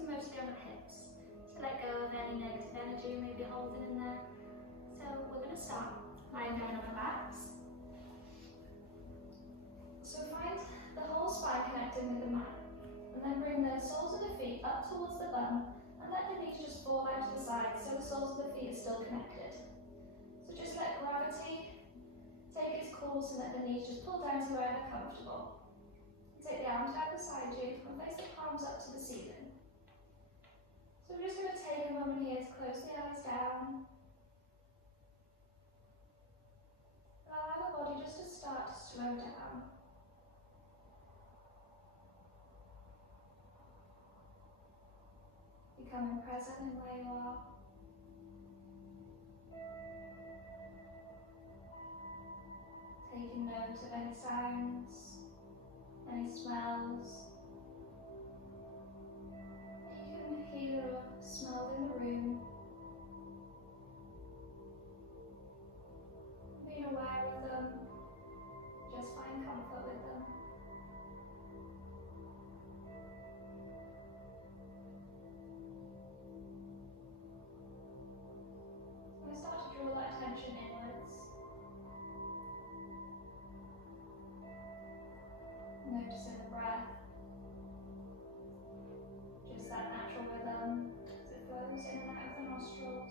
focusing mostly on the hips. So let go of any negative energy you may be holding in there. So we're going to start lying down on our backs. So find the whole spine connecting with the mat, and then bring the soles of the feet up towards the bum, and let the knees just fall out to the side so the soles of the feet are still connected. So just let gravity take its course and let the knees just pull down to where they're comfortable. Take the arms out beside you and place the palms up to the ceiling. So we're just going to take a moment here to close the eyes down. Allow the body just to start to slow down. Becoming present in where you are. Taking note of any sounds, any smells. You can hear or smell in the room. Being aware of them, just find comfort with them. And start to draw that attention inwards. Noticing the breath, just that natural rhythm as it flows in and out of the nostrils.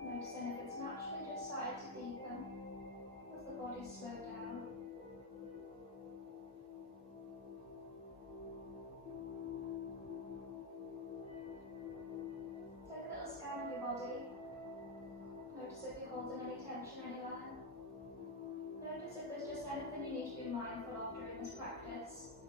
Noticing if it's naturally just started to deepen as the body slows down. Take a little scan of your body. Notice if you're holding any tension anywhere. Notice if there's just anything you need to be mindful of during this practice.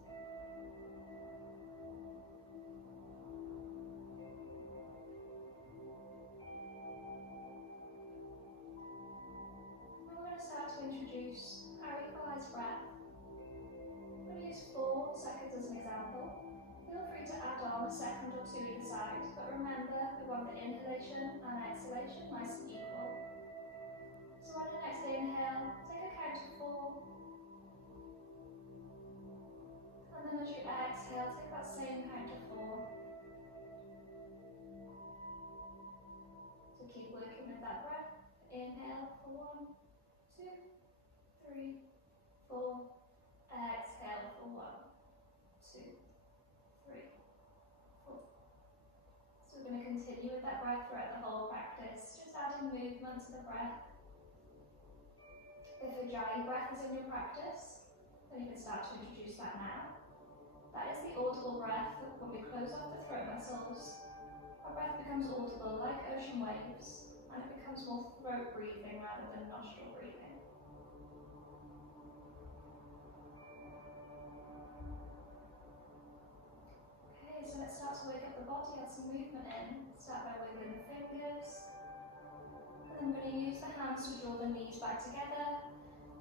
Now we're going to start to introduce our equalized breath. I'm going to use 4 seconds as an example. Feel free to add on a second or 2 either side, but remember we want the inhalation and exhalation nice and equal. So on your next inhale, take a count of 4. And then as you exhale, take that same count of 4. So keep working with that breath. Inhale for 1, 2, 3, 4. Exhale for 1, 2, 3, 4. So we're going to continue with that breath throughout the whole practice, just adding movement to the breath. If Ujjayi breath is in your practice, then you can start to introduce that now. That is the audible breath. When we close off the throat muscles, our breath becomes audible like ocean waves, and it becomes more throat breathing rather than nostril breathing. Okay, so let's start to wake up the body, add some movement in. Start by wiggling the fingers. And I'm going to use the hands to draw the knees back together.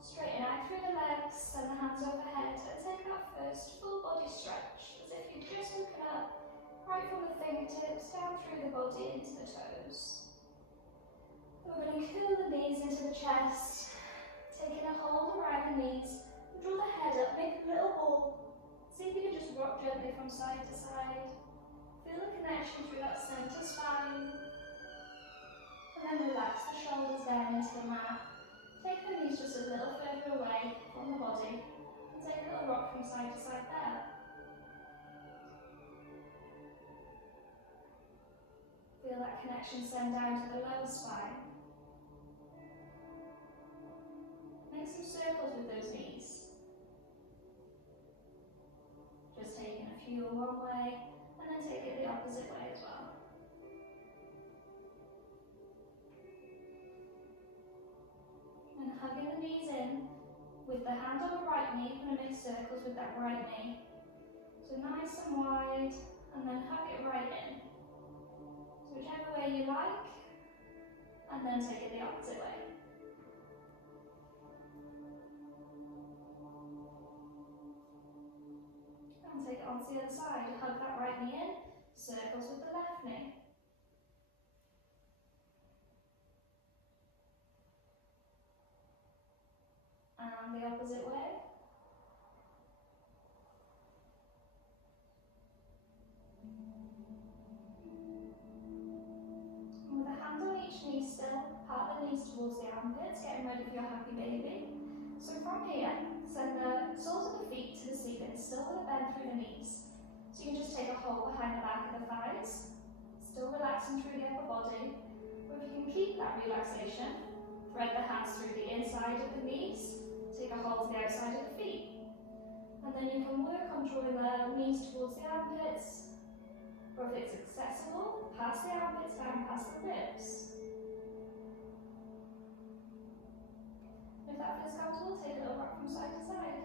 Straighten out through the legs, send the hands overhead, and take that first full body stretch, as if you're just looking up, right from the fingertips, down through the body into the toes. We're going to curl the knees into the chest, taking a hold around the knees, draw the head up, make a little ball. See if you can just rock gently from side to side. Feel the connection through that center spine. And then relax the shoulders down into the mat. Take the knees just a little further away from the body and take a little rock from side to side there. Feel that connection send down to the lower spine. Make some circles with those knees. Just taking a few one way and then take it the opposite way as well. And hugging the knees in, with the hand on the right knee, we're going to make circles with that right knee. So nice and wide, and then hug it right in. So whichever way you like, and then take it the opposite way. And take it onto the other side, hug that right knee in, circles with the left knee. round the opposite way. With a hand on each knee still, part the knees towards the armpits, getting ready for your happy baby. So from here, send the soles of the feet to the ceiling, still with a bend through the knees. So you can just take a hold behind the back of the thighs, still relaxing through the upper body. Or if you can keep that relaxation, thread the hands through the inside of the knees, take a hold to the outside of the feet. And then you can work on drawing the knees towards the armpits, or if it's accessible, pass the armpits down past the ribs. If that feels comfortable, take a little rock from side to side.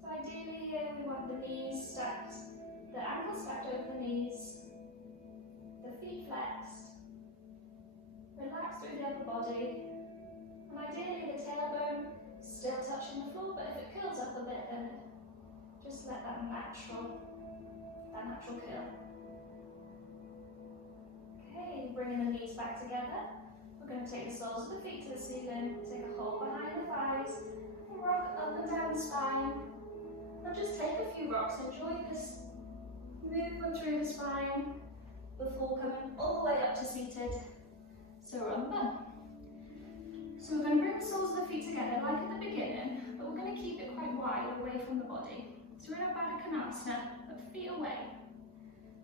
So ideally here we want the knees stacked, the ankles stacked over the knees, the feet flexed, relax through the upper body, and ideally the tailbone still touching the floor, but if it curls up a bit, then just let that natural curl. Okay, bringing the knees back together. We're going to take the soles of the feet to the ceiling, take a hold behind the thighs, and rock up and down the spine. And just take a few rocks, enjoy this movement through the spine before coming all the way up to seated Saramba. So we're going to bring the soles of the feet together like at the beginning, but we're going to keep it quite wide away from the body. So we're in a Baddha Konasana, but feet away.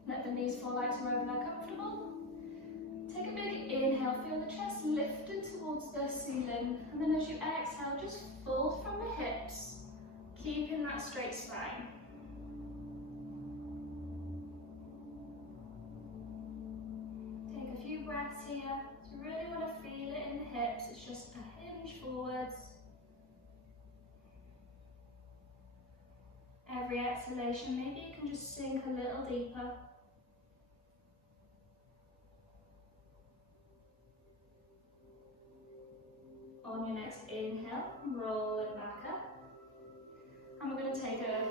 Let the knees fall out to wherever they're comfortable. Take a big inhale, feel the chest lifted towards the ceiling, and then as you exhale, just fold from the hips, keeping that straight spine. Take a few breaths here. So you really want to feel it in the hips. It's just a hinge forwards. Every exhalation, maybe you can just sink a little deeper. On your next inhale, roll it back up. And we're going to take a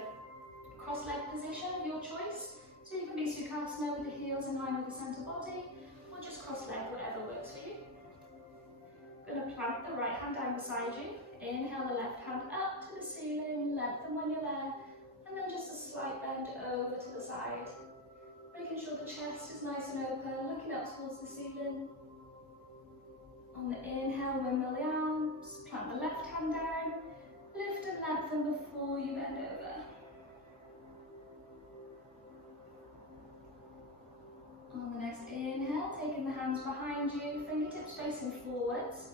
cross-leg position of your choice. So you can be Sukhasana with the heels in line with the centre body, or just cross-leg, whatever works for you. Going to plant the right hand down beside you. Inhale the left hand up to the ceiling, lengthen when you're there, and then just a slight bend over to the side. Making sure the chest is nice and open, looking up towards the ceiling. On the inhale, windmill the arms, plant the left hand down, lift and lengthen before you bend over. On the next inhale, taking the hands behind you, fingertips facing forwards.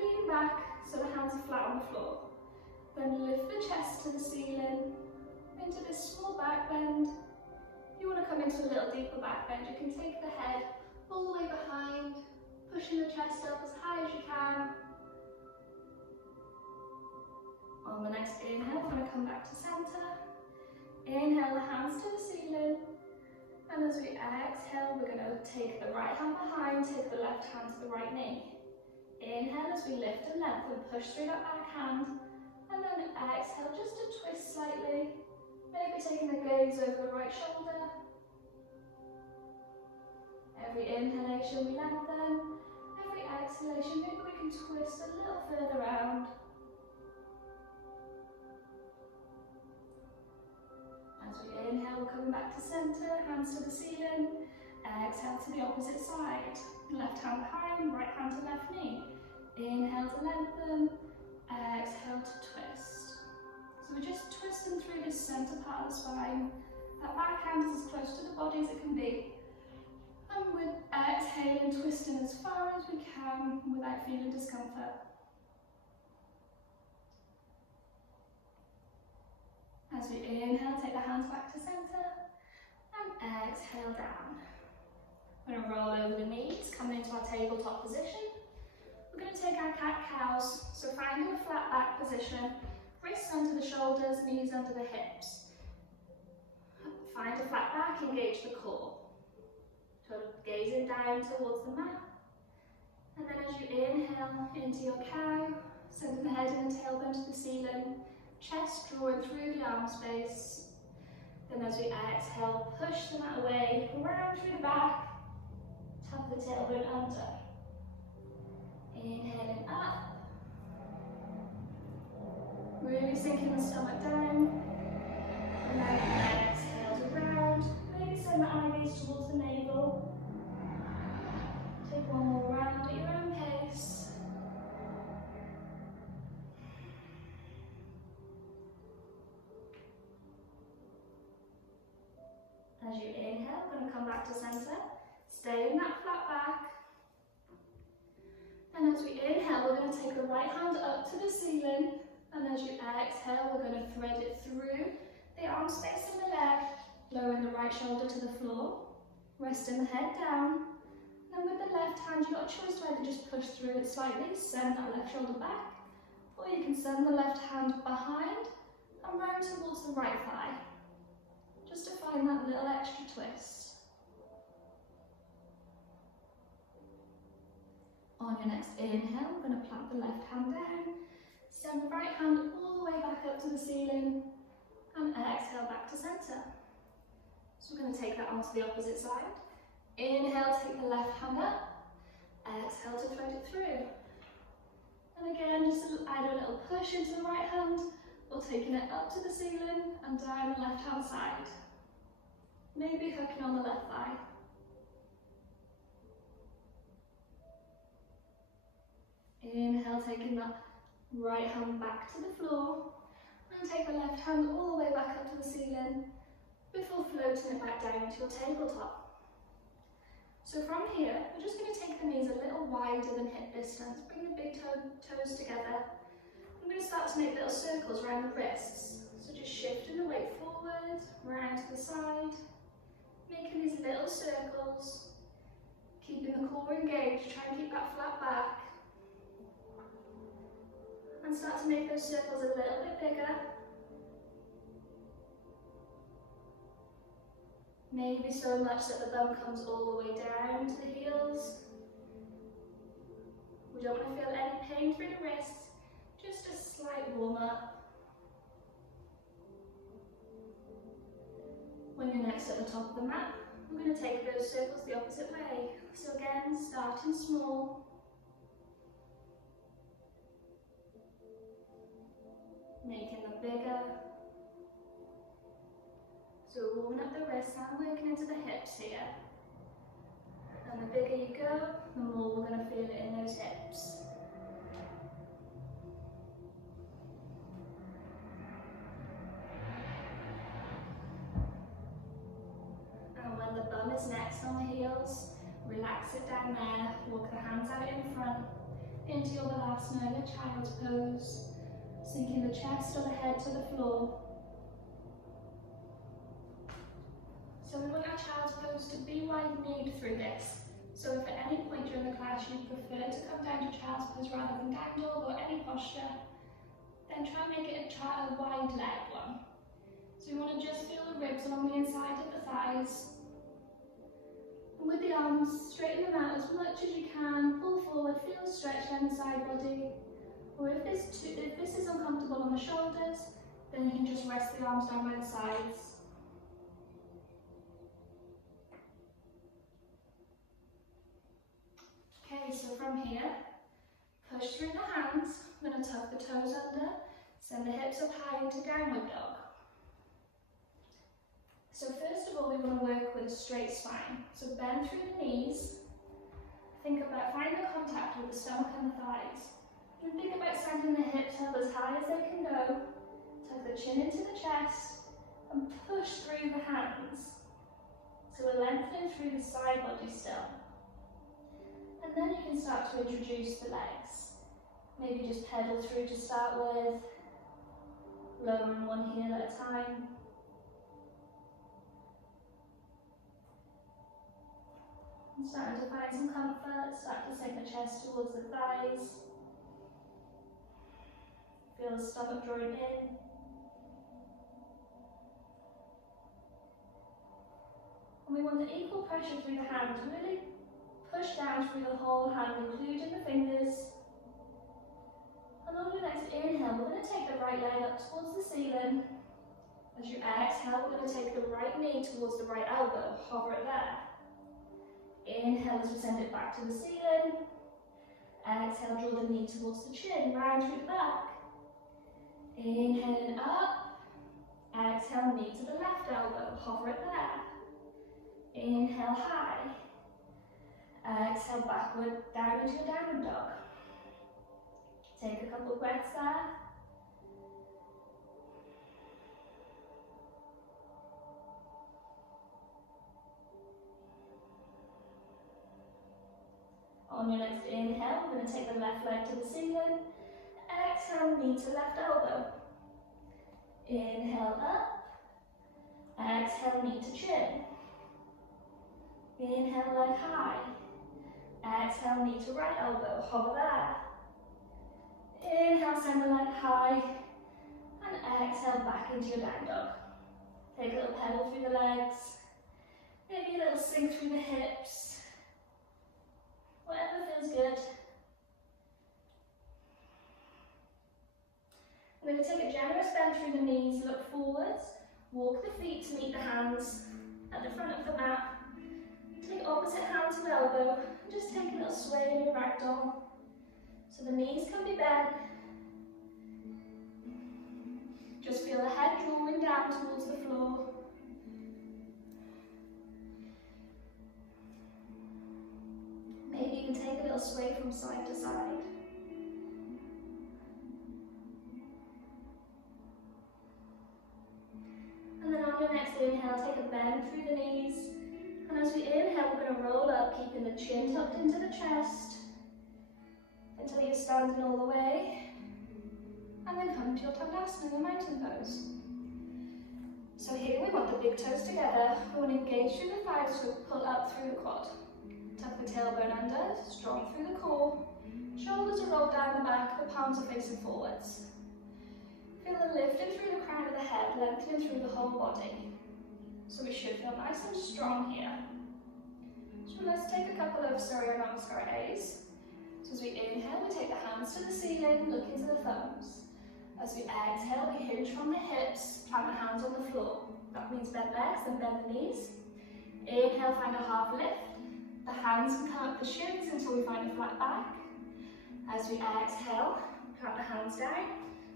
Lean back so the hands are flat on the floor. Then lift the chest to the ceiling, into this small back bend. You want to come into a little deeper back bend. You can take the head all the way behind, pushing the chest up as high as you can. On the next inhale, we're going to come back to center. Inhale the hands to the ceiling. And as we exhale, we're going to take the right hand behind, take the left hand to the right knee. Inhale as we lift and lengthen, push through that back hand. And then exhale just to twist slightly. Maybe taking the gaze over the right shoulder. Every inhalation we lengthen. Every exhalation, maybe we can twist a little further round. As we inhale, we're coming back to center, hands to the ceiling. Exhale to the opposite side. Left hand behind, right hand to left knee. Inhale to lengthen, exhale to twist. So we're just twisting through this center part of the spine. That back hand is as close to the body as it can be. And we're exhaling, twisting as far as we can without feeling discomfort. As we inhale, take the hands back to center and exhale down. We're going to roll over the knees, coming into our tabletop position. We're going to take our cat-cows, so finding a flat back position, wrists under the shoulders, knees under the hips. Find a flat back, engage the core. So gazing down towards the mat. And then as you inhale into your cow, sending the head and the tailbone to the ceiling, chest drawing through the arm space. Then as we exhale, push the mat away, round through the back, tap the tailbone under. Inhaling up. Really sinking the stomach down. And then exhale around. Maybe send the eyelids towards the navel. Take one more round at your own pace. As you inhale, we're going to come back to centre. Stay in that flat back. And as we inhale, we're going to take the right hand up to the ceiling. And as you exhale, we're going to thread it through the arm space in the leg, lowering the right shoulder to the floor, resting the head down. And with the left hand, you've got a choice to either just push through it slightly, send that left shoulder back, or you can send the left hand behind and round towards the right thigh, just to find that little extra twist. On your next inhale, we're going to plant the left hand down, send the right hand all the way back up to the ceiling, and exhale back to centre. So we're going to take that onto the opposite side. Inhale, take the left hand up, exhale to thread it through. And again, just add a little push into the right hand, or taking it up to the ceiling and down the left hand side. Maybe hooking on the left thigh. Inhale, taking that right hand back to the floor, and take the left hand all the way back up to the ceiling before floating it back down to your tabletop. So from here, we're just going to take the knees a little wider than hip distance, bring the big toes together. I'm going to start to make little circles around the wrists. So just shifting the weight forward, round to the side, making these little circles, keeping the core engaged, try and keep that flat back. And start to make those circles a little bit bigger. Maybe so much that the bum comes all the way down to the heels. We don't want to feel any pain through the wrists, just a slight warm up. When you're next at the top of the mat, we're going to take those circles the opposite way. So again, starting small. Making them bigger. So we're warming up the wrists and working into the hips here. And the bigger you go, the more we're going to feel it in those hips. And when the bum is next on the heels, relax it down there, walk the hands out in front into your Vinyasa, your child's pose, sinking the chest or the head to the floor. So we want our child's pose to be wide-kneed through this. So if at any point during the class you prefer to come down to child's pose rather than down dog or any posture, then try and make it a wide leg one. So we want to just feel the ribs along the inside of the thighs. And with the arms, straighten them out as much as you can, pull forward, feel the stretch down the side body. Or if this is uncomfortable on the shoulders, then you can just rest the arms down by the sides. Okay, so from here, push through the hands. I'm going to tuck the toes under, send the hips up high into downward dog. So first of all, we want to work with a straight spine. So bend through the knees. Think about finding contact with the stomach and the thighs. And think about sending the hips up as high as they can go. Tuck the chin into the chest and push through the hands. So we're lengthening through the side body still. And then you can start to introduce the legs. Maybe just pedal through to start with, lowering one heel at a time. And starting to find some comfort, start to sink the chest towards the thighs. Feel the stomach drawing in. And we want the equal pressure through the hands, really push down through the whole hand, including the fingers. And on your next inhale, we're going to take the right leg up towards the ceiling. As you exhale, we're going to take the right knee towards the right elbow, hover it there. Inhale as we send it back to the ceiling. Exhale, draw the knee towards the chin, round through the back. Inhaling up. Exhale, knee to the left elbow, hover it there. Inhale, high. Exhale, backward, down into your downward dog. Take a couple of breaths there. On your next inhale, we're going to take the left leg to the ceiling. Exhale, knee to left elbow. Inhale up. Exhale, knee to chin. Inhale, leg high. Exhale, knee to right elbow, hover there. Inhale, send the leg high. And exhale, back into your down dog. Take a little pedal through the legs. Maybe a little sink through the hips. Whatever feels good. We're going to take a generous bend through the knees, look forwards, walk the feet to meet the hands at the front of the mat. Take opposite hand to elbow, and just take a little sway in your ragdoll. So the knees can be bent. Just feel the head drawing down towards the floor. Maybe you can take a little sway from side to side. And then on your next inhale, take a bend through the knees. And as we inhale, we're going to roll up, keeping the chin tucked into the chest until you're standing all the way. And then come to your Tandasana, the mountain pose. So here we want the big toes together. We want to engage through the thighs, so pull up through the quad. Tuck the tailbone under, strong through the core. Shoulders are rolled down the back, the palms are facing forwards. Feel the lifting through the crown of the head, lengthening through the whole body. So we should feel nice and strong here. So let's take a couple of Surya Namaskar A's. So as we inhale, we take the hands to the ceiling, look into the thumbs. As we exhale, we hinge from the hips, plant the hands on the floor. That means bend legs and bend the knees. Inhale, find a half lift. The hands can come up the shins until we find a flat back. As we exhale, plant the hands down.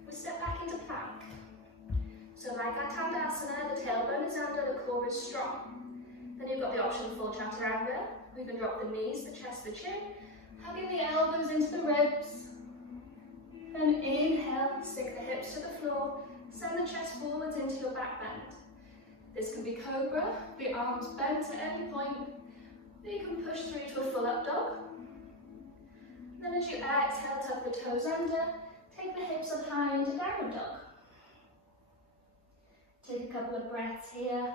We step back into plank. So like our Tandasana, the tailbone is under, the core is strong. Then you've got the option of full chaturanga. We can drop the knees, the chest, the chin, hugging the elbows into the ribs. And inhale, sink the hips to the floor, send the chest forwards into your back bend. This can be cobra, the arms bent at any point. Then you can push through to a full up dog. Then as you exhale, tuck the toes under, take the hips up high into downward dog. Take a couple of breaths here.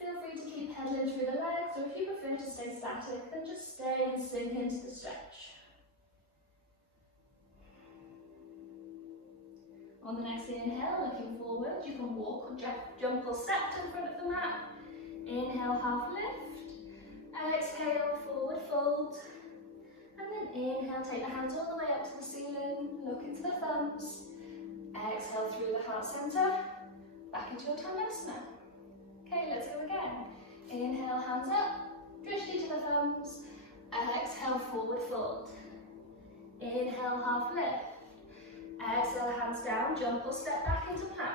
Feel free to keep pedaling through the legs, or if you prefer to stay static, then just stay and sink into the stretch. On the next inhale, looking forward, you can walk or jump or step to the front of the mat. Inhale, half lift. Exhale, forward fold. And then inhale, take the hands all the way up to the ceiling, look into the thumbs. Exhale through the heart center, back into your Tandasana. Okay, let's go again. Inhale, hands up, drishti to the thumbs. Exhale, forward fold. Inhale, half lift. Exhale, hands down, jump or step back into plank.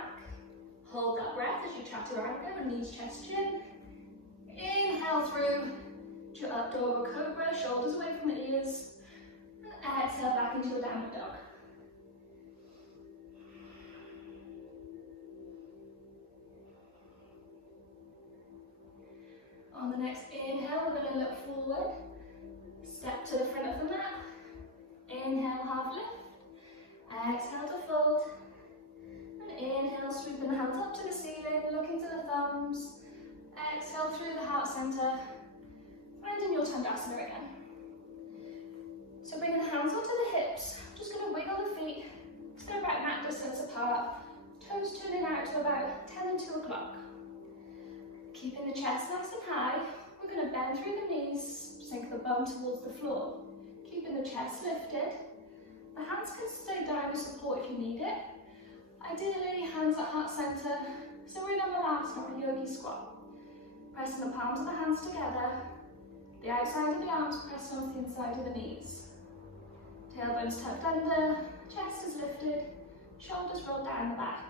Hold that breath as you chaturanga, knees, chest, chin. Inhale through to up dog or cobra, shoulders away from the ears. And exhale back into your downward dog. On the next inhale, we're going to look forward. Step to the front of the mat. Inhale, half lift. Exhale to fold. And inhale, sweeping the hands up to the ceiling, look into the thumbs. Exhale through the heart center. And in your Tandasana again. So bringing the hands onto the hips. Just going to wiggle the feet to the right mat distance apart. Toes turning out to about 10 and 2 o'clock. Keeping the chest nice and high, we're going to bend through the knees, sink the bum towards the floor. Keeping the chest lifted. The hands can stay down to support if you need it. Ideally, hands at heart center. So we're in our last or a yogi squat. Pressing the palms of the hands together. The outside of the arms pressed onto the inside of the knees. Tailbone's tucked under, chest is lifted, shoulders rolled down the back.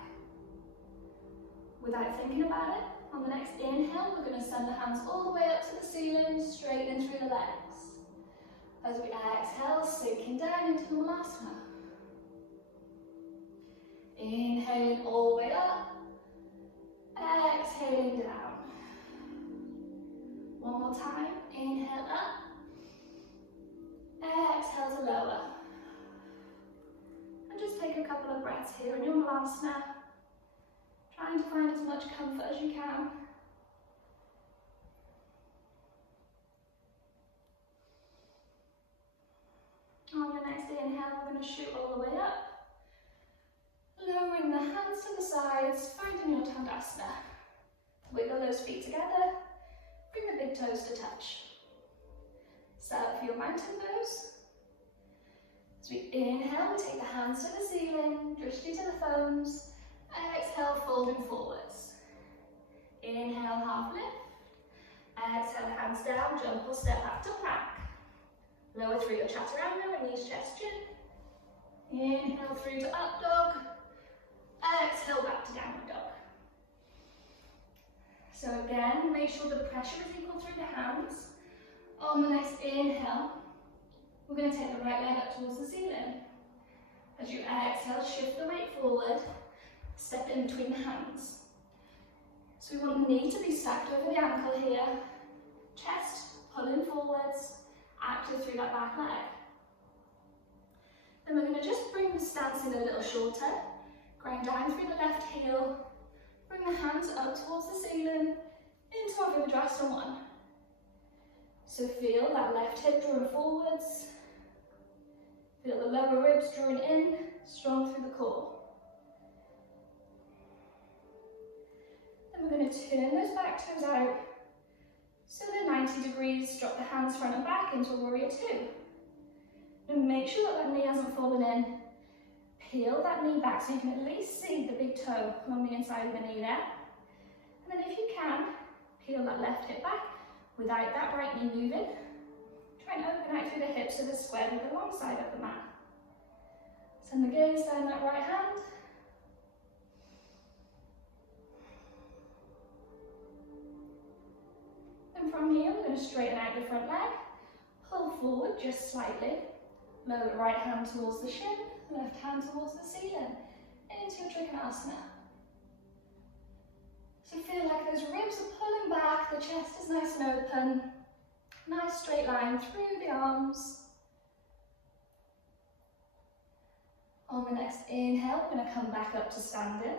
Without thinking about it, on the next inhale, we're going to send the hands all the way up to the ceiling, straightening through the legs. As we exhale, sinking down into Vinyasa. Inhaling all the way up, exhaling down. One more time, inhale up, exhale to lower. And just take a couple of breaths here in your Vinyasa, trying to find as much comfort as you can. On your next inhale, we're going to shoot all the way up, lowering the hands to the sides, finding your Tandasana. Wiggle those feet together, bring the big toes to touch. Set up for your mountain pose. As we inhale, we take the hands to the ceiling, drishti to the thumbs. Exhale, folding forwards. Inhale, half lift. Exhale, hands down, jump or step back to plank. Lower through your chaturanga, knees, chest, chin. Inhale through to up dog. Exhale back to downward dog. So again, make sure the pressure is equal through the hands. On the next inhale, we're going to take the right leg up towards the ceiling. As you exhale, shift the weight forward, step in between the hands. So we want the knee to be stacked over the ankle here, chest pulling forwards, active through that back leg. Then we're going to just bring the stance in a little shorter, grind down through the left heel, bring the hands up towards the ceiling, into our Vinyasa 1. So feel that left hip drawing forwards, feel the lower ribs drawing in, strong through the core. Then we're going to turn those back toes out, so they're 90 degrees, drop the hands front and back into a warrior 2. And make sure that knee hasn't fallen in. Peel that knee back so you can at least see the big toe on the inside of the knee there. And then if you can, peel that left hip back without that right knee moving. Try and open out through the hips so they're squared with the long side of the mat. Send the gaze down that right hand. And from here, we're going to straighten out the front leg, pull forward just slightly, lower the right hand towards the shin, left hand towards the ceiling, into your Trikonasana. So feel like those ribs are pulling back, the chest is nice and open, nice straight line through the arms. On the next inhale, we're going to come back up to standing.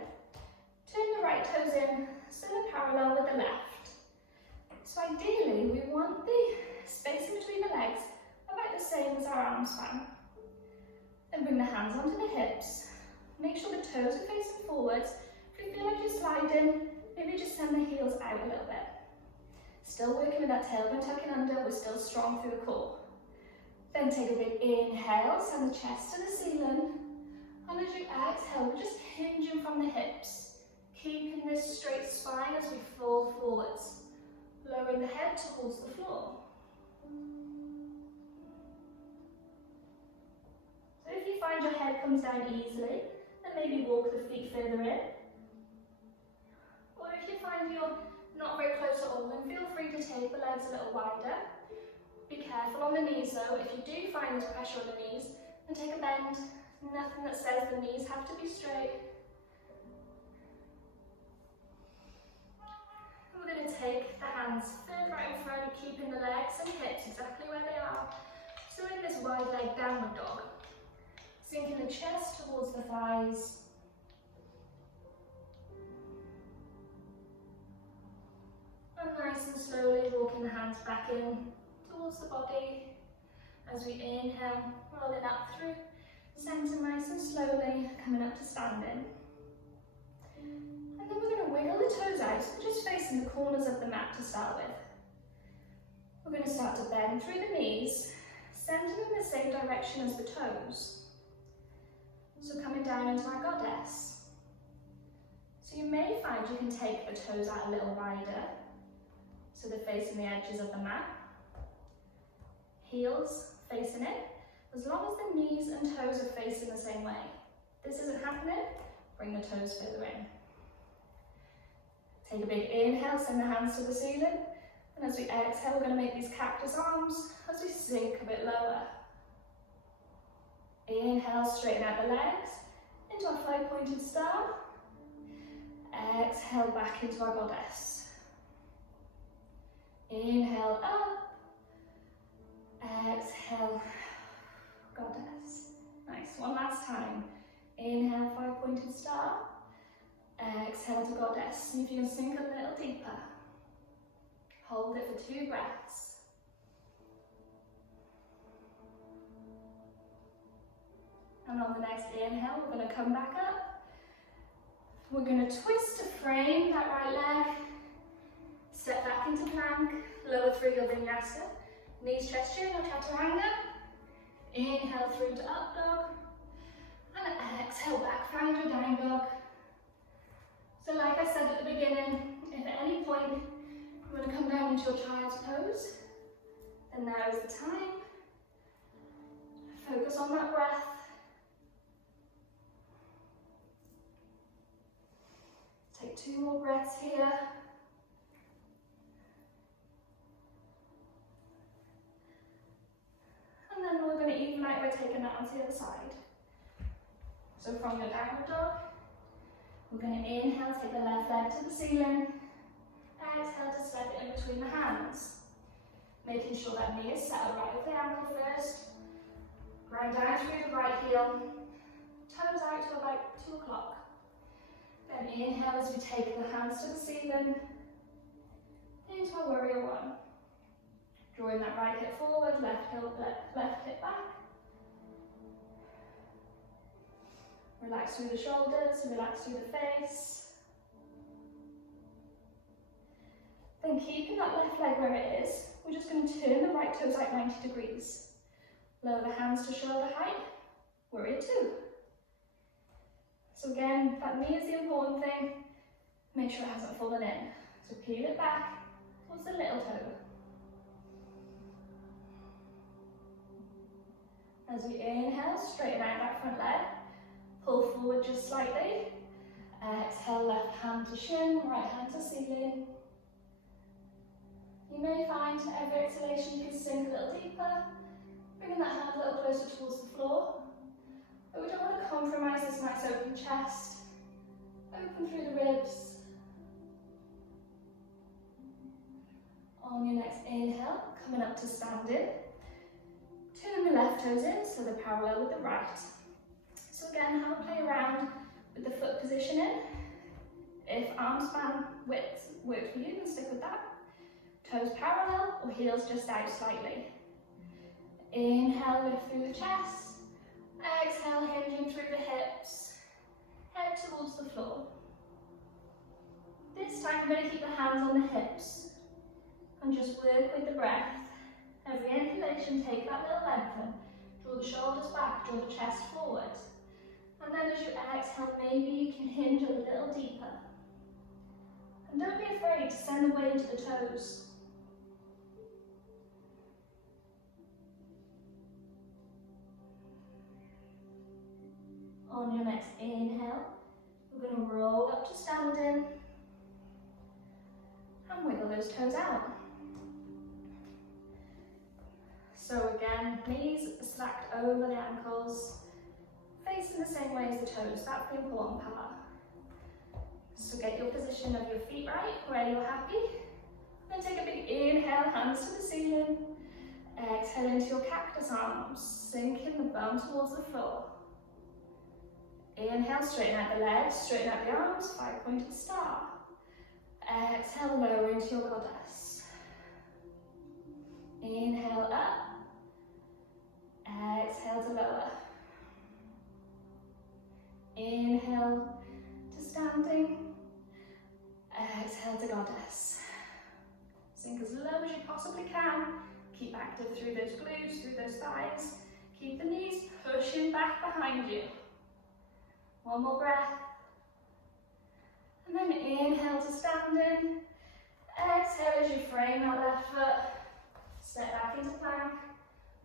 Turn the right toes in, so they're parallel with the left. So ideally, we want the space in between the legs about the same as our arm span. Then bring the hands onto the hips. Make sure the toes are facing forwards. If you feel like you're sliding, maybe just send the heels out a little bit. Still working with that tailbone tucking under, we're still strong through the core. Then take a big inhale, send the chest to the ceiling. And as you exhale, we're just hinging from the hips, keeping this straight spine as we fall forwards. Lowering the head towards the floor. So if you find your head comes down easily, then maybe walk the feet further in. Or if you find you're not very close at all, then feel free to take the legs a little wider. Be careful on the knees though. If you do find there's pressure on the knees, then take a bend. Nothing that says the knees have to be straight. We're going to take the hands further out in front, keeping the legs and hips exactly where they are. So in this wide leg downward dog, sinking the chest towards the thighs. And nice and slowly walking the hands back in towards the body. As we inhale, rolling up through, centre nice and slowly, coming up to standing. And then we're going to wiggle the toes out, so just facing the corners of the mat to start with. We're going to start to bend through the knees, send them in the same direction as the toes. So coming down into our goddess. So you may find you can take the toes out a little wider, so they're facing the edges of the mat. Heels facing it, as long as the knees and toes are facing the same way. If this isn't happening, bring the toes further in. Take a big inhale, send the hands to the ceiling, and as we exhale, we're going to make these cactus arms as we sink a bit lower. Inhale, straighten out the legs into our 5-pointed star. Exhale, back into our goddess. Inhale, up. Exhale, goddess. Nice, one last time. Inhale, 5-pointed star. Exhale to goddess. See if you can sink a little deeper. Hold it for 2 breaths. And on the next inhale, we're going to come back up. We're going to twist to frame that right leg. Step back into plank. Lower through your vinyasa. Knees, chest, chin, or chaturanga. Inhale through to up dog. And exhale back, find your down dog. So like I said at the beginning, if at any point you want to come down into your child's pose, then now is the time. Focus on that breath. Take 2 more breaths here. And then we're going to even out by taking that onto the other side. So from your downward dog, we're going to inhale, take the left leg to the ceiling. Exhale to step it in between the hands. Making sure that knee is settled right with the ankle first. Grind down through the right heel. Toes out to about 2 o'clock. Then inhale as we take the hands to the ceiling. Into our warrior 1. Drawing that right hip forward, left hip back. Relax through the shoulders, relax through the face. Then keeping that left leg where it is, we're just going to turn the right toes out 90 degrees. Lower the hands to shoulder height, warrior 2. So again, that knee is the important thing. Make sure it hasn't fallen in. So peel it back towards the little toe. As we inhale, straighten out that front leg. Pull forward just slightly. Exhale, left hand to shin, right hand to ceiling. You may find every exhalation you can sink a little deeper, bringing that hand a little closer towards the floor. But we don't want to compromise this nice open chest. Open through the ribs. On your next inhale, coming up to standing. Turn the left toes in so they're parallel with the right. So again, have a play around with the foot positioning. If arm span width works for you, then stick with that. Toes parallel or heels just out slightly. Inhale, lift through the chest. Exhale, hinging through the hips. Head towards the floor. This time we're going to keep the hands on the hips and just work with the breath. Every inhalation, take that little lengthen. Draw the shoulders back, draw the chest forward. And then as you exhale, maybe you can hinge a little deeper. And don't be afraid to send the weight into the toes. On your next inhale, we're going to roll up to standing and wiggle those toes out. So again, knees slacked over the ankles, facing the same way as the toes. That's the important part. So get your position of your feet right, where you're happy. Then take a big inhale, hands to the ceiling. Exhale into your cactus arms, sinking the bum towards the floor. Inhale, straighten out the legs, straighten out the arms, 5-pointed star. Exhale, lower into your goddess. Inhale up. Exhale to lower. Inhale to standing. Exhale to goddess. Sink as low as you possibly can. Keep active through those glutes, through those thighs. Keep the knees pushing back behind you. One more breath. And then inhale to standing. Exhale as you frame that left foot. Step back into plank.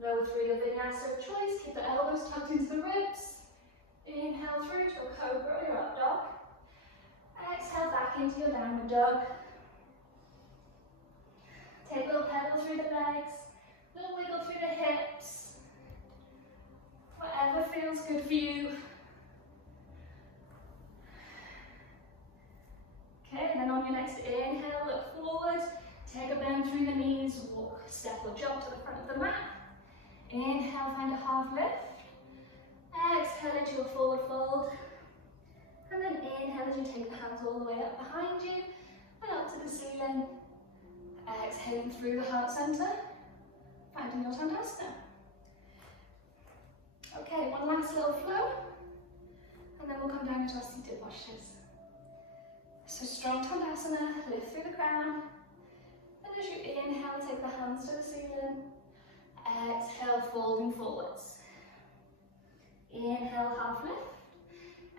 Lower through your vinyasa of choice, keep the elbows tucked into the ribs. Inhale through to a cobra, your up dog. Exhale back into your downward dog. Take a little pedal through the legs, little wiggle through the hips. Whatever feels good for you. Okay, and then on your next inhale, look forward. Take a bend through the knees, walk, step or jump to the front of the mat. Inhale, find a half lift. Exhale into a forward fold. And then inhale as you take the hands all the way up behind you and up to the ceiling. Exhaling through the heart center, finding your Tandasana. Okay, one last little flow, and then we'll come down into our seated postures. So strong Tandasana, lift through the crown, and as you inhale, take the hands to the ceiling. Exhale, folding forwards. Inhale, half lift.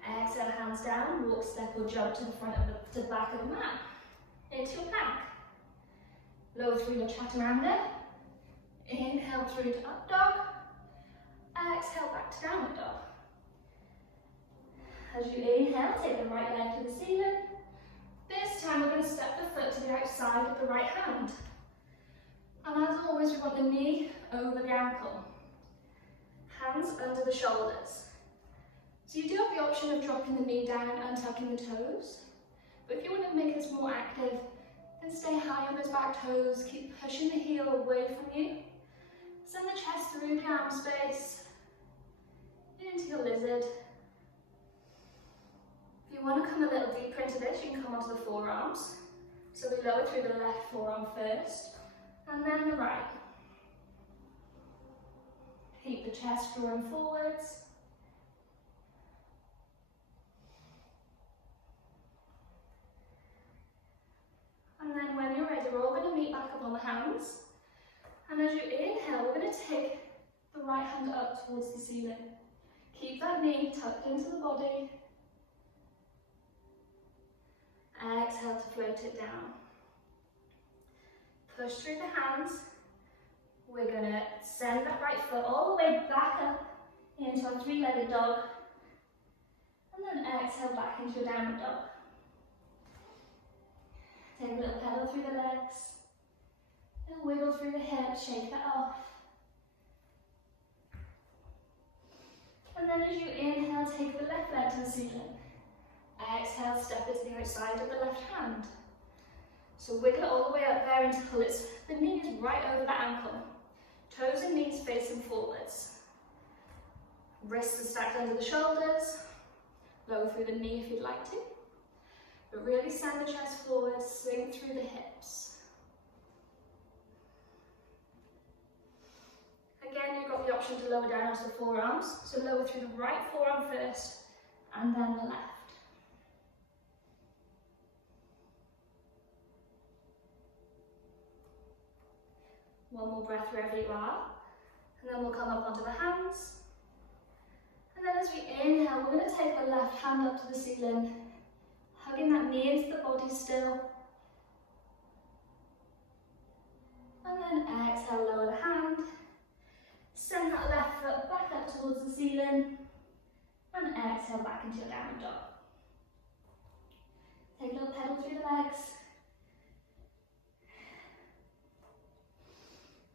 Exhale, hands down, walk, step or jump to the front of the back of the mat, into your plank. Lower through your chaturanga. Inhale through to up dog. Exhale back to downward dog. As you inhale, take the right leg to the ceiling. This time we're going to step the foot to the outside of the right hand. And as always, we want the knee over the ankle. Hands under the shoulders. So you do have the option of dropping the knee down and tucking the toes. But if you want to make this more active, then stay high on those back toes, keep pushing the heel away from you. Send the chest through the arm space, into your lizard. If you want to come a little deeper into this, you can come onto the forearms. So we lower through the left forearm first, and then the right. Keep the chest drawing forwards. And then when you're ready, we're all going to meet back up on the hands. And as you inhale, we're going to take the right hand up towards the ceiling. Keep that knee tucked into the body. Exhale to float it down. Push through the hands. We're going to send that right foot all the way back up into our three-legged dog. And then exhale back into your downward dog. Take a little pedal through the legs, and wiggle through the hips, shake that off. And then as you inhale, take the left leg to the ceiling. Exhale, step it to the outside of the left hand. So wiggle it all the way up there until the knee is right over the ankle. Toes and knees facing forwards. Wrists are stacked under the shoulders. Lower through the knee if you'd like to. But really send the chest forward, swing through the hips. Again, you've got the option to lower down onto the forearms. So lower through the right forearm first, and then the left. One more breath wherever you are. And then we'll come up onto the hands. And then as we inhale, we're going to take the left hand up to the ceiling, hugging that knee into the body still. And then exhale, lower the hand. Send that left foot back up towards the ceiling. And exhale back into your downward dog. Take a little pedal through the legs.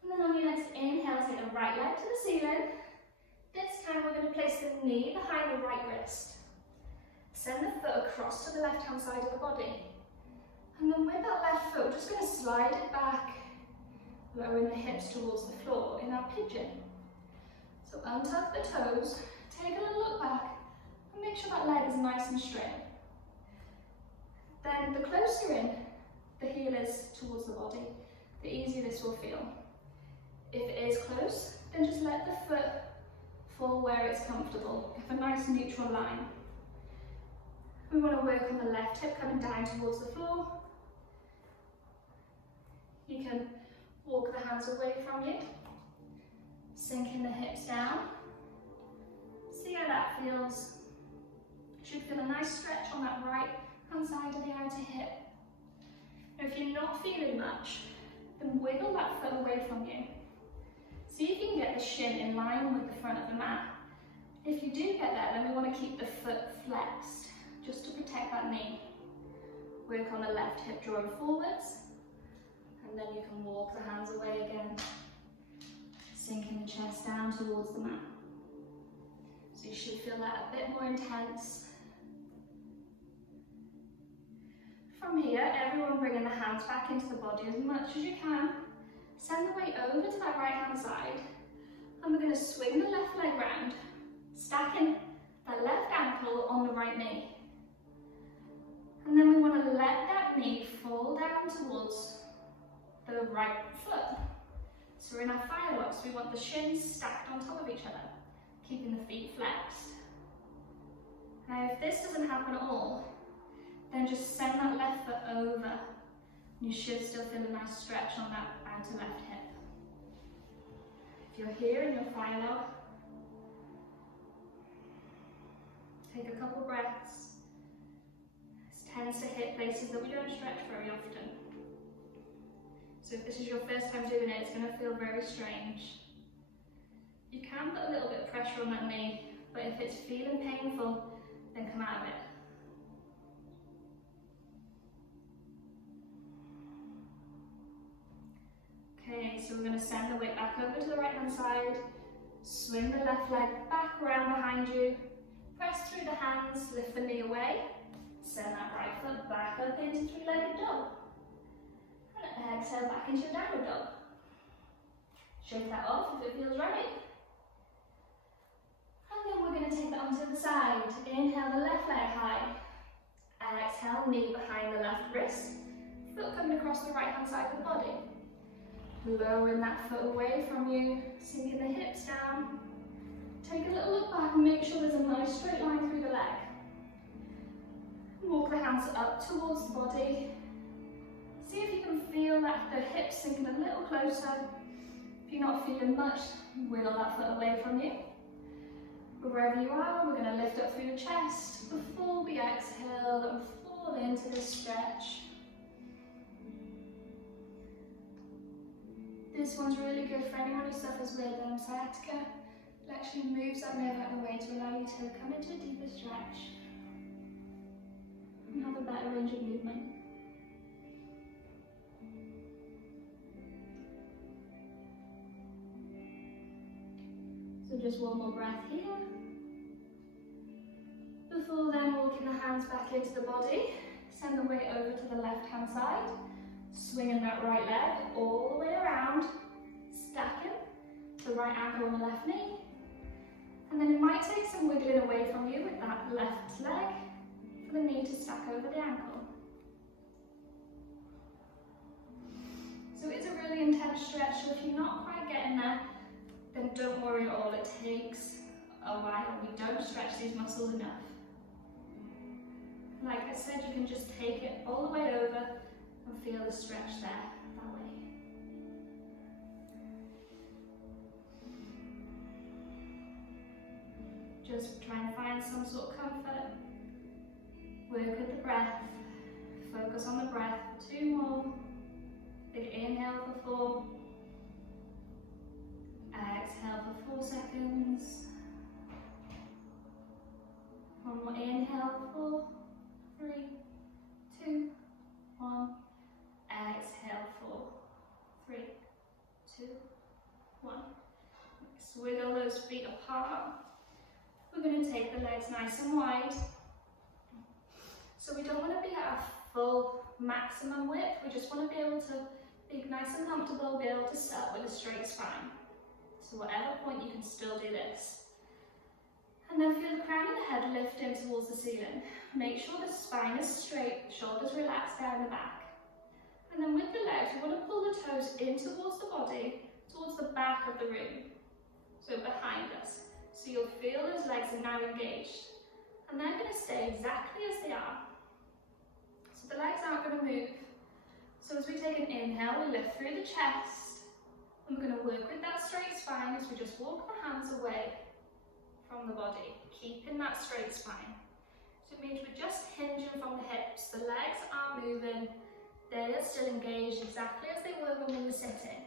And then on your next inhale, take the right leg to the ceiling. This time we're going to place the knee behind the right wrist. Send the foot across to the left-hand side of the body. And then with that left foot, we're just going to slide it back, lowering the hips towards the floor in our pigeon. So untuck the toes, take a little look back, and make sure that leg is nice and straight. Then the closer in the heel is towards the body, the easier this will feel. If it is close, then just let the foot fall where it's comfortable, a nice neutral line. We want to work on the left hip coming down towards the floor. You can walk the hands away from you, sinking the hips down. See how that feels. Should feel a nice stretch on that right hand side of the outer hip. Now if you're not feeling much, then wiggle that foot away from you. See if you can get the shin in line with the front of the mat. If you do get that, then we want to keep the foot flexed, just to protect that knee. Work on the left hip drawing forwards, and then you can walk the hands away again, sinking the chest down towards the mat. So you should feel that a bit more intense. From here, everyone bringing the hands back into the body as much as you can. Send the weight over to that right hand side, and we're going to swing the left leg round, stacking the left ankle on the right knee. And then we want to let that knee fall down towards the right foot. So we're in our firelocks, we want the shins stacked on top of each other, keeping the feet flexed. Now if this doesn't happen at all, then just send that left foot over. You should still feel a nice stretch on that outer left hip. If you're here in your firelock, take a couple breaths. This tends to hit places that we don't stretch very often. So if this is your first time doing it, it's going to feel very strange. You can put a little bit of pressure on that knee, but if it's feeling painful, then come out of it. Okay, so we're going to send the weight back over to the right hand side, swing the left leg back around behind you, press through the hands, lift the knee away, send that right foot back up into three-legged dog, and exhale back into your downward dog. Shake that off if it feels right. And then we're going to take that onto the side. Inhale the left leg high, exhale knee behind the left wrist, foot coming across the right hand side of the body. Lowering that foot away from you, sinking the hips down. Take a little look back and make sure there's a nice straight line through the leg. Walk the hands up towards the body. See if you can feel that the hips sinking a little closer. If you're not feeling much, wiggle that foot away from you. But wherever you are, we're going to lift up through the chest before we exhale and fall into the stretch. This one's really good for anyone who suffers with sciatica. It actually moves that nerve out of the way to allow you to come into a deeper stretch and have a better range of movement. So just one more breath here. Before then, walking the hands back into the body, send the weight over to the left hand side. Swinging that right leg all the way around, stacking the right ankle on the left knee. And then it might take some wiggling away from you with that left leg for the knee to stack over the ankle. So it's a really intense stretch, so if you're not quite getting there, then don't worry at all. It takes a while. We don't stretch these muscles enough. Like I said, you can just take it all the way over and feel the stretch there, that way. Just try and find some sort of comfort. Work with the breath. Focus on the breath. 2 more. Big inhale for 4. Exhale for 4 seconds. 1 more inhale for 4, 3, 2, 1. Exhale for 3, 2, 1. Wiggle those feet apart. We're going to take the legs nice and wide. So we don't want to be at our full maximum width. We just want to be able to be nice and comfortable, be able to sit up with a straight spine. So whatever point you can still do this. And then feel the crown of the head lift in towards the ceiling. Make sure the spine is straight, shoulders relaxed down the back. And then with the legs, we want to pull the toes in towards the body, towards the back of the room. So behind us. So you'll feel those legs are now engaged. And they're going to stay exactly as they are. So the legs aren't going to move. So as we take an inhale, we lift through the chest. And we're going to work with that straight spine as we just walk the hands away from the body, keeping that straight spine. So it means we're just hinging from the hips. The legs aren't moving. They are still engaged exactly as they were when we were sitting.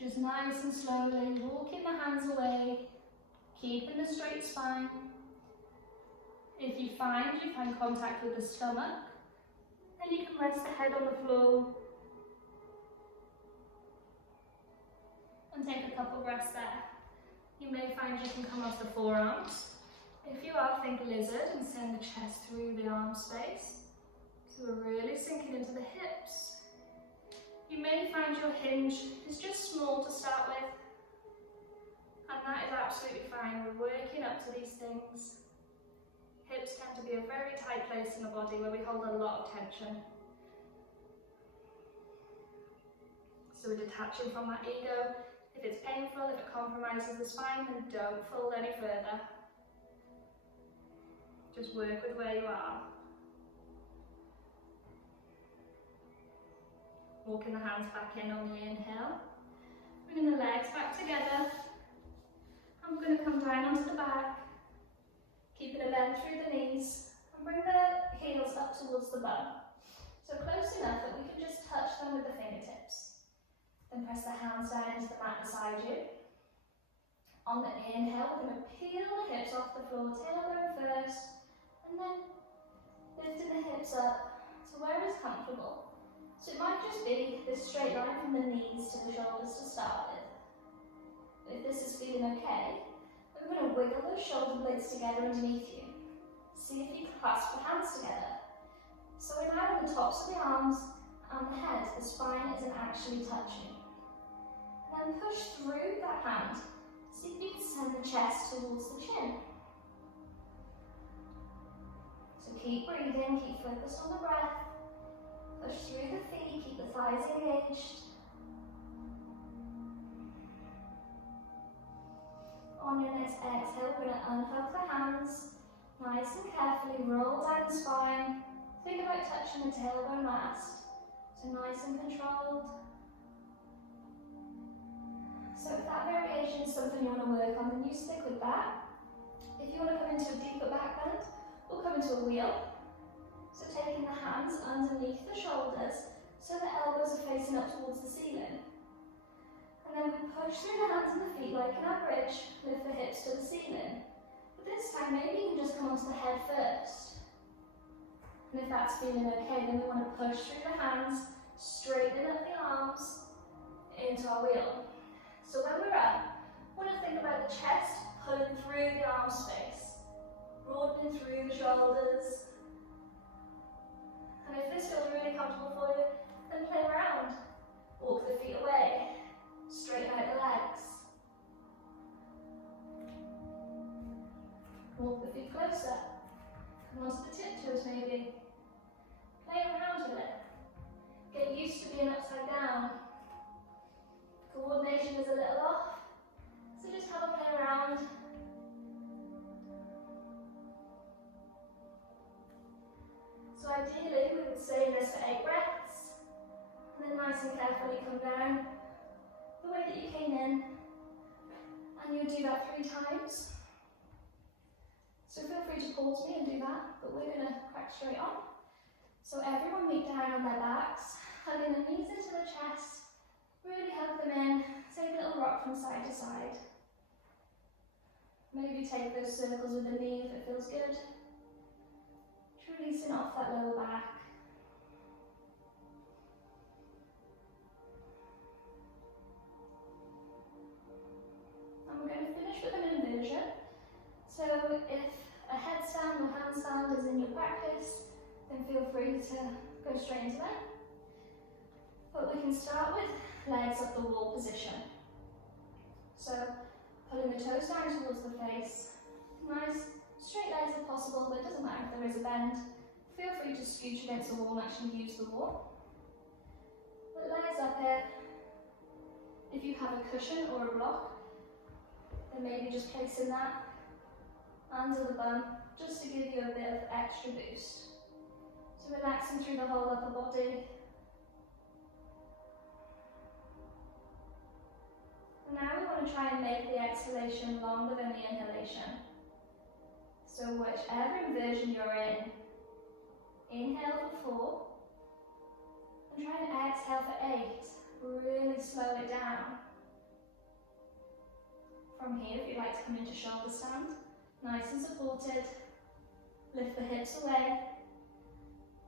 Just nice and slowly, walking the hands away, keeping a straight spine. If you find contact with the stomach, then you can rest the head on the floor and take a couple breaths there. You may find you can come off the forearms. If you are, think lizard and send the chest through the arm space. So we're really sinking into the hips. You may find your hinge is just small to start with, and that is absolutely fine. We're working up to these things. Hips tend to be a very tight place in the body where we hold a lot of tension. So we're detaching from that ego. If it's painful, if it compromises the spine, then don't fold any further. Just work with where you are. Walking the hands back in on the inhale. Bringing the legs back together. And we're going to come down onto the back. Keeping a bend through the knees. And bring the heels up towards the bum. So close enough that we can just touch them with the fingertips. Then press the hands down into the mat beside you. On the inhale, we're going to peel the hips off the floor, tailbone first. And then lifting the hips up to where it's comfortable. So it might just be this straight line from the knees to the shoulders to start with. But if this is feeling okay, then we're going to wiggle those shoulder blades together underneath you. See if you can clasp the hands together. So we're now on the tops of the arms and the head. The spine isn't actually touching. And then push through that hand. See if you can send the chest towards the chin. So keep breathing, keep focused on the breath. Push through the feet, keep the thighs engaged. On your next exhale, we're going to unhook the hands. Nice and carefully roll down the spine. Think about touching the tailbone last. So nice and controlled. So if that variation is something you want to work on, then you stick with that. If you want to come into a deeper back bend, we'll come into a wheel. So taking the hands underneath the shoulders so the elbows are facing up towards the ceiling. And then we push through the hands and the feet like in our bridge, lift the hips to the ceiling. But this time maybe you can just come onto the head first. And if that's feeling okay, then we want to push through the hands, straighten up the arms into our wheel. So when we're up, we want to think about the chest pulling through the arm space, broadening through the shoulders. And if this feels really comfortable for you, then play around. Walk the feet away, straighten out the legs. Walk the feet closer. Come onto the tiptoes maybe. Play around with it. Get used to being upside down. Coordination is a little off, so just have a play around. So ideally we would stay in this for 8 breaths, and then nice and carefully come down the way that you came in, and you'll do that 3 times. So feel free to pause me and do that, but we're going to crack straight on. So everyone meet down on their backs, hugging the knees into the chest. Really hug them in, take a little rock from side to side. Maybe take those circles with the knee if it feels good. Releasing off that lower back. And we're going to finish with an inversion. So if a headstand or handstand is in your practice, then feel free to go straight into that. But we can start with legs up the wall position. So pulling the toes down towards the face. Nice straight legs if possible, but it doesn't matter if there is a bend. Feel free to scooch against the wall and actually use the wall. But legs up here. If you have a cushion or a block, then maybe just placing that under the bum, just to give you a bit of extra boost. So relaxing through the whole upper body. Now we want to try and make the exhalation longer than the inhalation. So whichever inversion you're in, inhale for 4, and try and exhale for 8. Really slow it down. From here, if you'd like to come into shoulder stand, nice and supported, lift the hips away,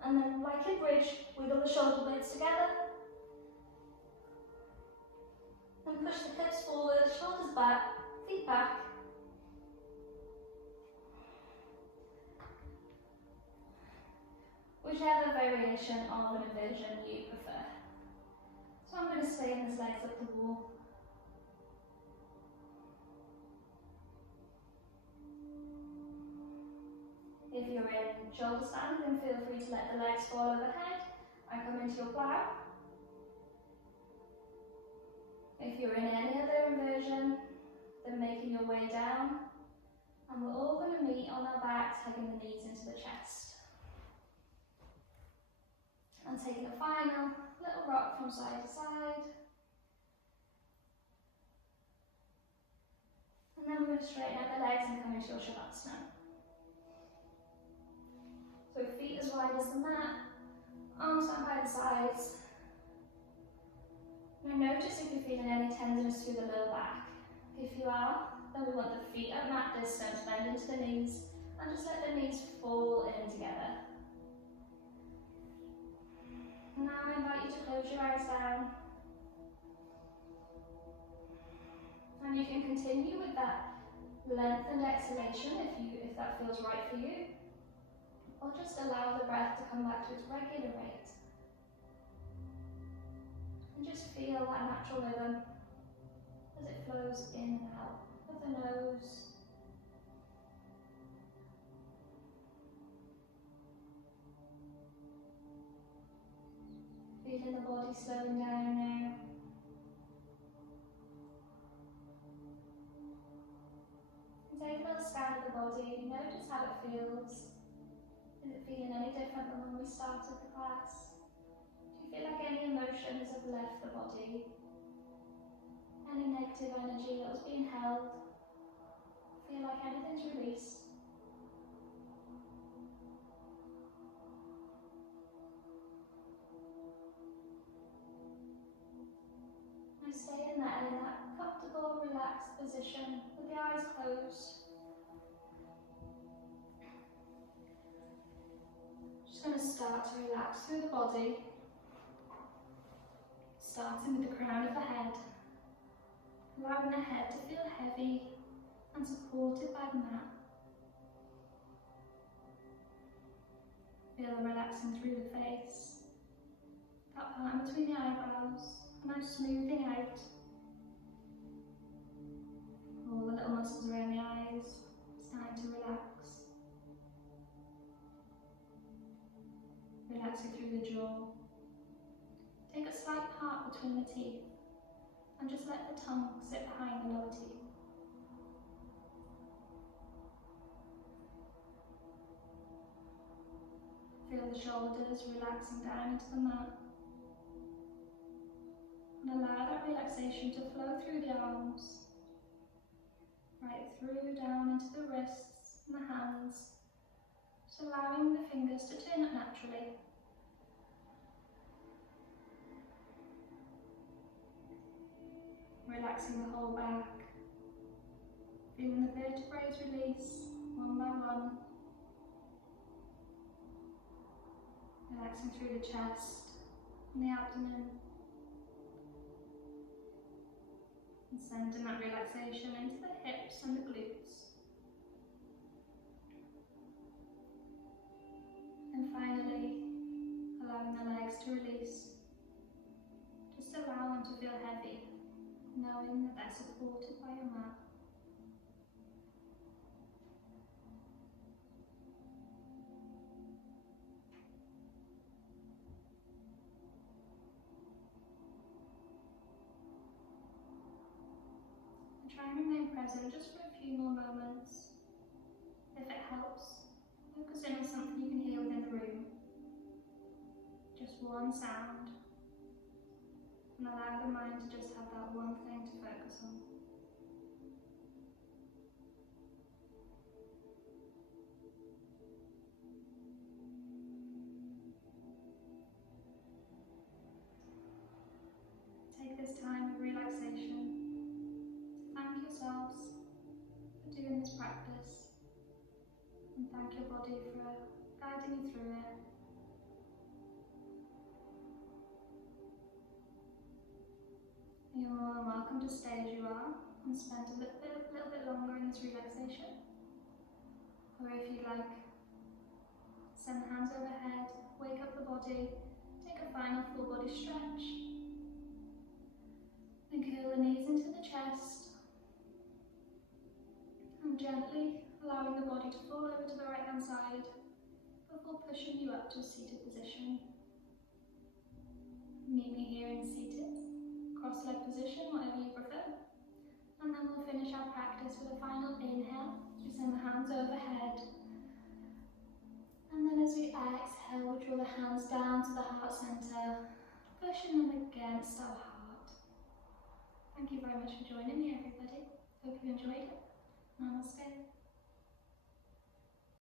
and then like a bridge, wiggle the shoulder blades together, and push the hips forward, shoulders back, feet back. Whichever variation of an inversion you prefer. So I'm going to stay in this legs up the wall. If you're in shoulder stand, then feel free to let the legs fall overhead and come into your plow. If you're in any other inversion, then making your way down, and we're all going to meet on our backs, hugging the knees into the chest. And taking a final little rock from side to side. And then we're going to straighten out the legs and come into your Shavasana. So feet as wide as the mat, arms down by the sides. Now notice if you're feeling any tenderness through the lower back. If you are, then we want the feet at mat distance, bend into the knees, and just let the knees fall in together. Now I invite you to close your eyes down. And you can continue with that lengthened exhalation if that feels right for you. Or just allow the breath to come back to its regular rate. And just feel that natural rhythm as it flows in and out of the nose. Feeling the body slowing down now. And take a little scan of the body, notice how it feels. Is it feeling any different than when we started the class? Do you feel like any emotions have left the body? Any negative energy that was being held? Feel like anything's released? And stay in that comfortable, relaxed position with the eyes closed. Just going to start to relax through the body, starting with the crown of the head, allowing the head to feel heavy and supported by the mat. Feel them relaxing through the face, that part in between the eyebrows, and now smoothing out all the little muscles around the eyes, starting to relax. Relaxing through the jaw. Take a slight part between the teeth and just let the tongue sit behind the lower teeth. Feel the shoulders relaxing down into the mat. And allow that relaxation to flow through the arms, right through down into the wrists and the hands. Just allowing the fingers to turn up naturally. Relaxing the whole back. Feeling the vertebrae release one by one. Relaxing through the chest and the abdomen. And sending that relaxation into the hips and the glutes. And finally, allowing the legs to release. Just allow them to feel heavy, knowing that they're supported by your mat. And try and remain present just for a few more moments. If it helps, focus in on something you can hear within the room. Just one sound. And allow the mind to just have that one thing to focus on. Take this time of relaxation to thank yourself yourselves for doing this practice, and thank your body for guiding you through it. You're more than welcome to stay as you are and spend a little bit longer in this relaxation. Or if you'd like, send the hands overhead, wake up the body, take a final full body stretch. Then curl the knees into the chest and gently allowing the body to fall over to the right hand side before pushing you up to a seated position. Meet me here in seated, cross-leg position, whatever you prefer. And then we'll finish our practice with a final inhale. We send the hands overhead. And then as we exhale, we draw the hands down to the heart center, pushing them against our heart. Thank you very much for joining me, everybody. Hope you enjoyed it. Namaste.